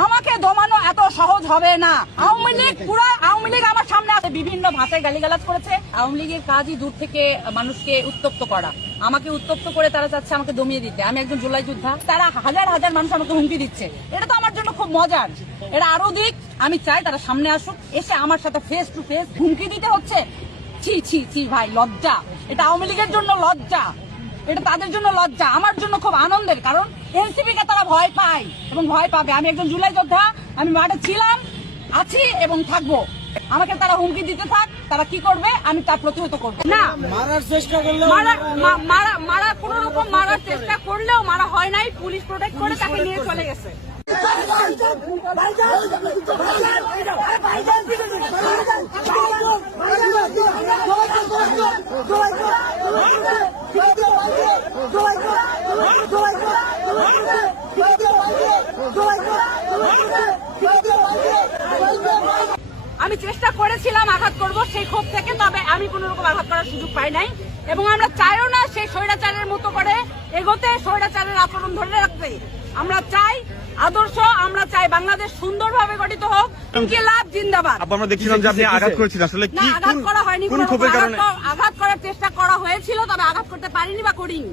আমাকে দমানো এত সহজ হবে না। আওয়ামী লীগ আমার সামনে আছে, বিভিন্ন ভাষায় গালিগালাজ করেছে। আওয়ামী লীগের কাজই দূর থেকে মানুষকে উত্তপ্ত করা। আমাকে উত্তপ্ত করে তারা চাচ্ছে আমাকে দমিয়ে দিতে। আমি একজন জুলাই যোদ্ধা, তারা হাজার হাজার মানুষ আমাকে হুমকি দিচ্ছে। এটা তো আমার জন্য খুব মজার। এটা আরো দিক, আমি চাই তারা সামনে আসুক, এসে আমার সাথে ফেস টু ফেস হুমকি দিতে হচ্ছে। ছি ছি ছি ভাই, লজ্জা। এটা আওয়ামী লীগের জন্য লজ্জা, এটা তাদের জন্য লজ্জা, আমার জন্য খুব আনন্দের। কারণ এনসিপি কে তারা ভয় পায় এবং ভয় পাবে। আমি একজন জুলাই যোদ্ধা, আমি মাঠে ছিলাম, আছি এবং থাকবো। আমাকে তারা হুমকি দিতে থাক, তারা কি করবে আমি তার প্রতিহত করবো না। মারার চেষ্টা করলেও মারা কোন রকম মারার চেষ্টা করলেও মারা হয় নাই। পুলিশ প্রোটেক্ট করে তাকে নিয়ে চলে গেছে। আমি চেষ্টা করেছিলাম আঘাত করব সেই ক্ষোভ থেকে, তবে আমি কোন রকম আঘাত করার সুযোগ পাই নাই এবং আমরা চাইও না সেই স্বৈরাচারের মতো করে এগোতে, স্বৈরাচারের আচরণ ধরে রাখতে। আমরা চাই আদর্শ, আমরা চাই বাংলাদেশ সুন্দরভাবে গঠিত হোক। ইনকিলাব জিন্দাবাদ। আমরা দেখছিলাম যে আপনি আঘাত করেছিলেন, আসলে কি আঘাত করা হয়নি, কোন ক্ষোভের কারণে আঘাত করার চেষ্টা করা হয়েছিল, তবে আঘাত করতে পারিনি বা করিনি।